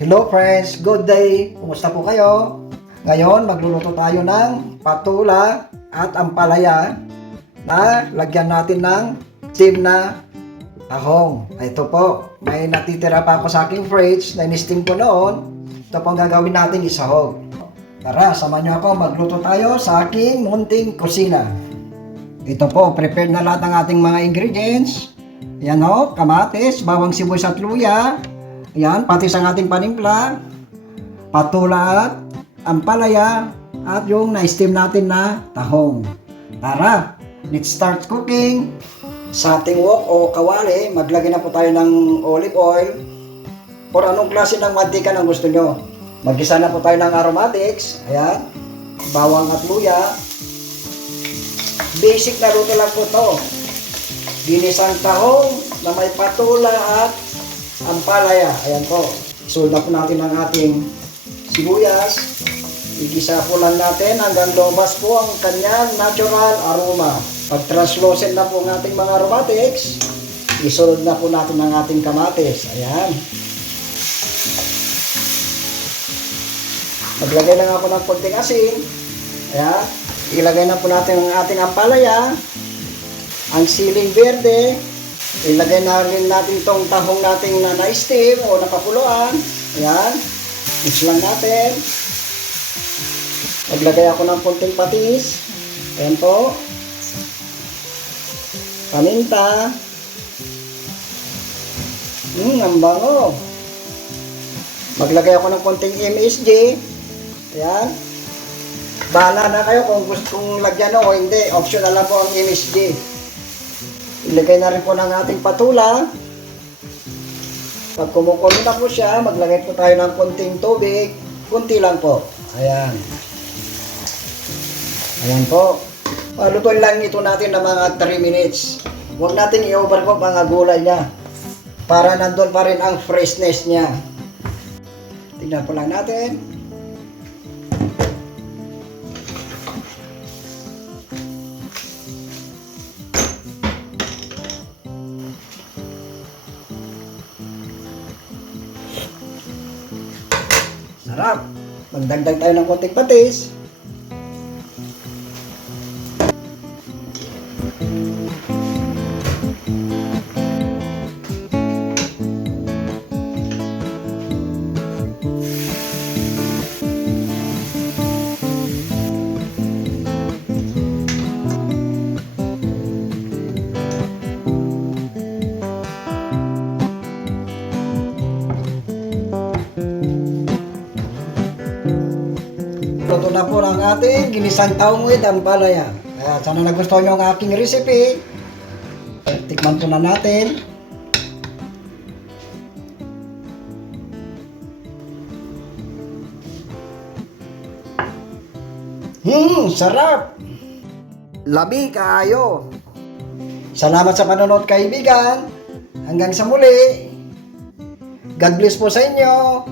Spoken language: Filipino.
Hello friends, good day! Kumusta po kayo? Ngayon, magluluto tayo ng patula at ampalaya na lagyan natin ng steam na tahong. Ito po, may natitira pa ako sa aking fridge na in-steam ko noon. Ito po ang gagawin natin, isahog. Tara, samahan niyo ako, magluto tayo sa aking munting kusina. Ito po, prepared na lahat ng ating mga ingredients. Yan o, kamatis, bawang sibuyas at luya. Yan, pati sa ating panimpla, patula at ampalaya, at yung na-steam natin na tahong. Tara, let's start cooking. Sa ating wok o kawali, maglagay na po tayo ng olive oil. Or anong klase ng mantika ang gusto nyo. Mag-isa na po tayo ng aromatics. Ayan, bawang at luya. Basic na luto lang po to. Ginisang tahong na may patula at ampalaya. Ayan po. Isulda po natin ang ating sibuyas. Igisa po lang natin hanggang lumabas po ang kanyang natural aroma. Pag translucent na po ang ating mga aromatics, isulod na po natin ang ating kamatis. Ayan. Maglagay lang ako ng konting asin. Ayan. Ilagay na po natin ang ating ampalaya, ang siling verde. Ilagay na rin natin itong tahong nating na na-steam o napakuluan. Ayan. Mix lang natin. Maglagay ako ng konting patis. Ayan po. Paminta. Ang bango. Maglagay ako ng konting MSG. Ayan. Bahala na kayo kung gusto kong lagyan o hindi. Optional lang po ang MSG. Ilagay na rin po ng ating patula. Pag kumukulo na po siya, maglagay po tayo ng konting tubig. Kunti lang po. Ayan. Ayan po. Lutuin lang ito natin ng mga 3 minutes. Huwag natin i-overcook mga gulay niya. Para nandun pa rin ang freshness niya. Tingnan po lang natin. Sarap. Magdagdag tayo ng konting patis. Luto na po ang ating ginisang tahong with ampalaya. Sana nagustuhan nyo ang aking recipe. Tikman po na natin. Sarap! Labi kaayo. Salamat sa panonood kaibigan. Hanggang sa muli. God bless po sa inyo.